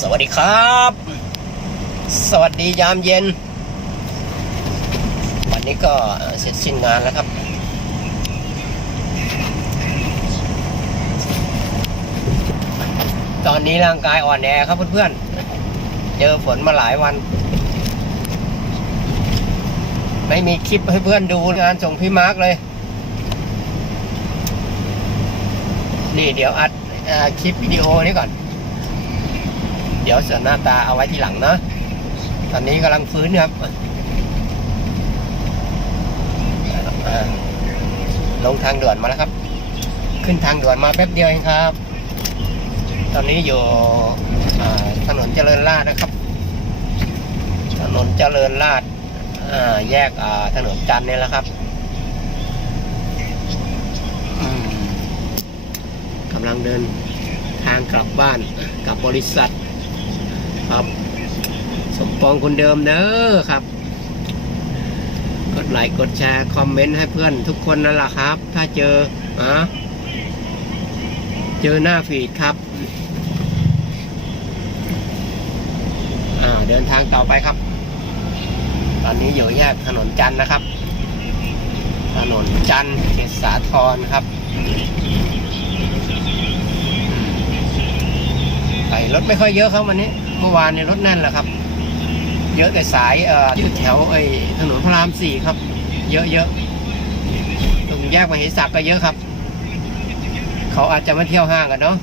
สวัสดีครับ สวัสดียามเย็น วันนี้ก็เสร็จสิ้นงานแล้วครับ ตอนนี้ร่างกายอ่อนแอครับเพื่อนๆ เจอฝนมาหลายวัน ไม่มีคลิปให้เพื่อนดูงานส่งพี่มาร์กเลย นี่เดี๋ยวอัดอคลิปวิดีโอนี้ก่อน เดี๋ยวส่วนหน้าตาเอาไว้ทีหลังเนาะตอนนี้กำลังฟื้นครับลงทางด่วนมาแล้วครับ ขึ้นทางด่วนมาแป๊บเดียวเองครับ ตอนนี้อยู่ถนนเจริญราษนะครับ ถนนเจริญราษแยกถนนจันทร์เนี่ยแหละครับกำลังเดินทางกลับบ้านกลับบริษัท ครับ สมปองคนเดิมเนอครับ กดไลค์กดแชร์คอมเมนต์ให้เพื่อนทุกคนนั่นแหละครับ ถ้าเจออะเจอหน้าฟีดครับอ่าเดินทางต่อไปครับ ตอนนี้อยู่แยกถนนจันนะครับ ถนนจันเขตสาทรครับ ไปรถไม่ค่อยเยอะครับวันนี้ เมื่อวานในยรถแน่นแหละครับ เยอะแต่สายเอ่อยู่แถวไอ้ถนนพระรามสี่ครับ เยอะเยอะตรงแยกมหิศักดิ์ก็เยอะครับ เขาอาจจะมาเที่ยวห้างกันเนาะ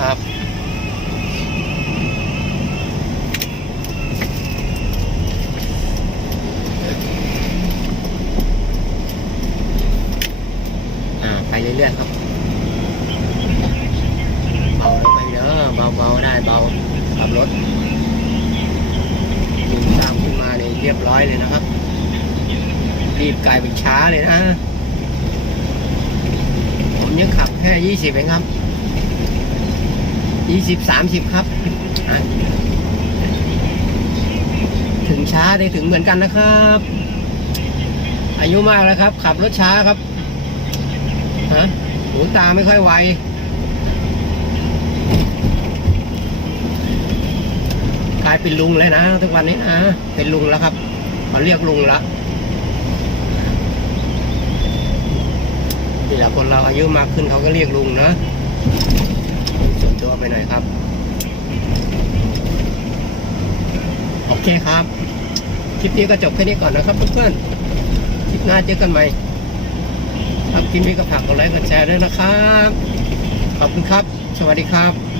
ครับอ่าไปเรื่อยๆครับ รถดึงตามขึ้นมาเนี่ยเรียบร้อยเลยนะครับ รีบกลายเป็นช้าเลยนะ ผมยังขับแค่ยี่สิบเองครับยี่สิบสามสิบครับ ถึงช้าได้ถึงเหมือนกันนะครับ อายุมากแล้วครับ ขับรถช้าครับ ฮะหูตาไม่ค่อยไว กลายเป็นลุงเลยนะ ทุกวันนี้นะเป็นลุงแล้วครับเขาเรียกลุงละนี่แหละคนเราอายุมากขึ้นเขาก็เรียกลุงนะส่วนตัวไปหน่อยครับ โอเคครับ คลิปนี้ก็จบแค่นี้ก่อนนะครับเพื่อนๆ คลิปหน้าเจอกันใหม่ครับคลิปนี้ก็ฝากกดไลค์กดแชร์ด้วยนะครับ ขอบคุณครับ สวัสดีครับ